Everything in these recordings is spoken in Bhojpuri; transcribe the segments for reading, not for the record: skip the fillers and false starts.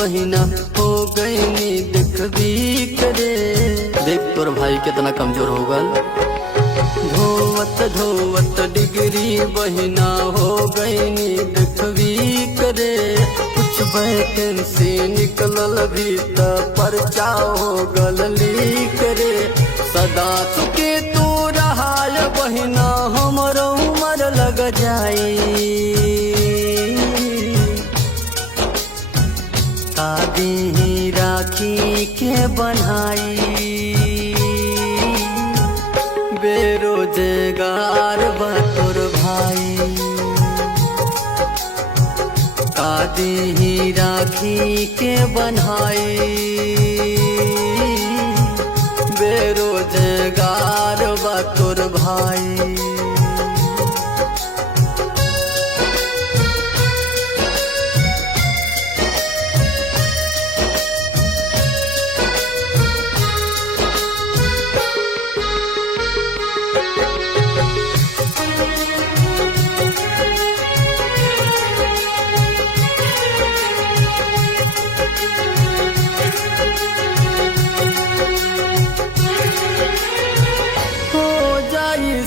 बहिना हो गईनी देखबी करे। देख तोर भाई कितना कमजोर हो गल। धोवत धोवत डिग्री बहिना हो गईनी देखबी करे। कुछ वैकेंसी निकलल भी त पर्चा हो गल लीक रे। सदा चुके तू रहाय बहिना हमर उमर लग जाई। शादी राखी के बनाई बेरोजगार बा तोर भाई। शादी राखी के बनाई बेरोजगार बा तोर भाई।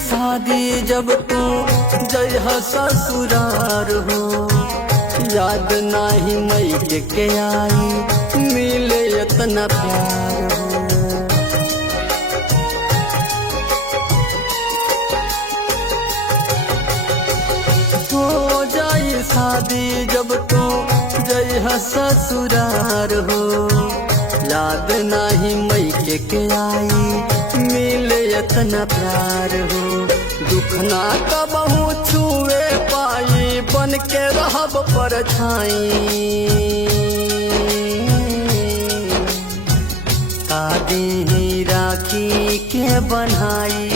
शादी जब तू जइह ससुरार हो। याद नाही मई के आई मिले इतना प्यार हो जाई शादी जब तू जइह ससुरार हो। याद नाही मई के आई मिले इतना प्यार हो। दुख ना कबहू छुए पाई बन के रहब परछाई। शादी राखी के बनाई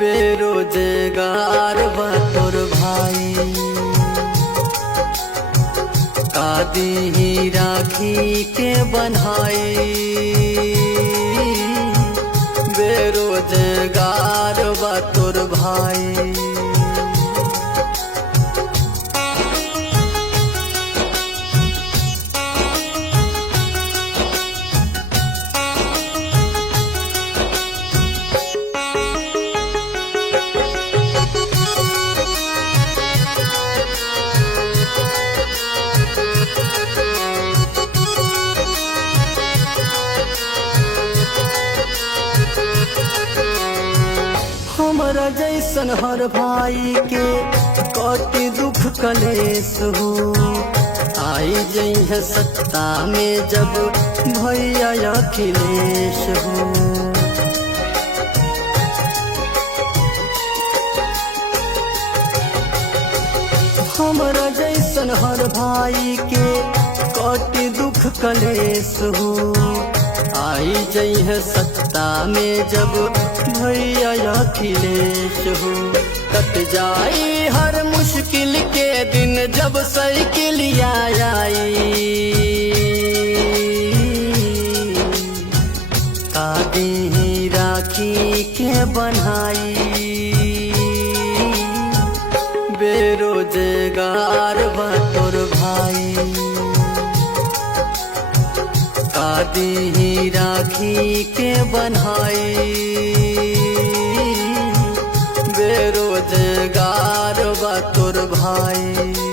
बेरोजगार बा तोर भाई। शादी राखी के बनाई बेरोजगार बा तोर भाई। हमरा जैसन हर भाई के कति दुख कलेश हो। आई जइह सत्ता में जब भैया अखिलेश हो। हमरा जैसन हर भाई के कति दुख कलेश हो। आई जइह सत्ता में जब भैया अखिलेश हो। कट जाई हर मुश्किल के दिन जब साइकिलिया आई। शादी राखी के बनाई बेरोजगार बा तोर भाई। शादी राखी के बनाई बेरोजगार बा तोर भाई।